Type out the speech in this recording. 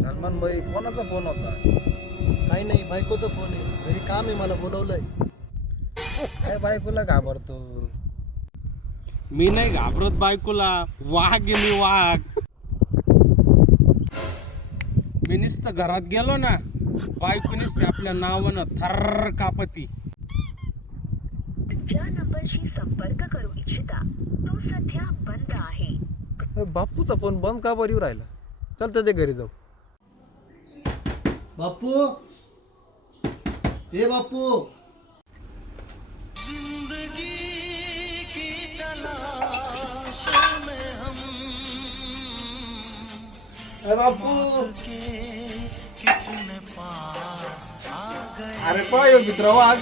सलमान भाई कोणाचा फोन होता? काही नाही, बायकोचा फोन आहे. घरी काम आहे, मला बोलवलंय. काय बायकोला घाबरतो? मी नाही घाबरत बायकोला. वाघ आहे मी, वाघ. मी नुसतं घरात गेलो ना, बायको नुसते आपल्या नावानं थर्र कापती. ज्या नंबरशी संपर्क करू इच्छिता तो सध्या बंद आहे. बापूचा फोन बंद का बरं येऊ राहिला? चल ते घरी जाऊ. बापू, हे बापू. बापू, अरे पाय मित्र वाघ.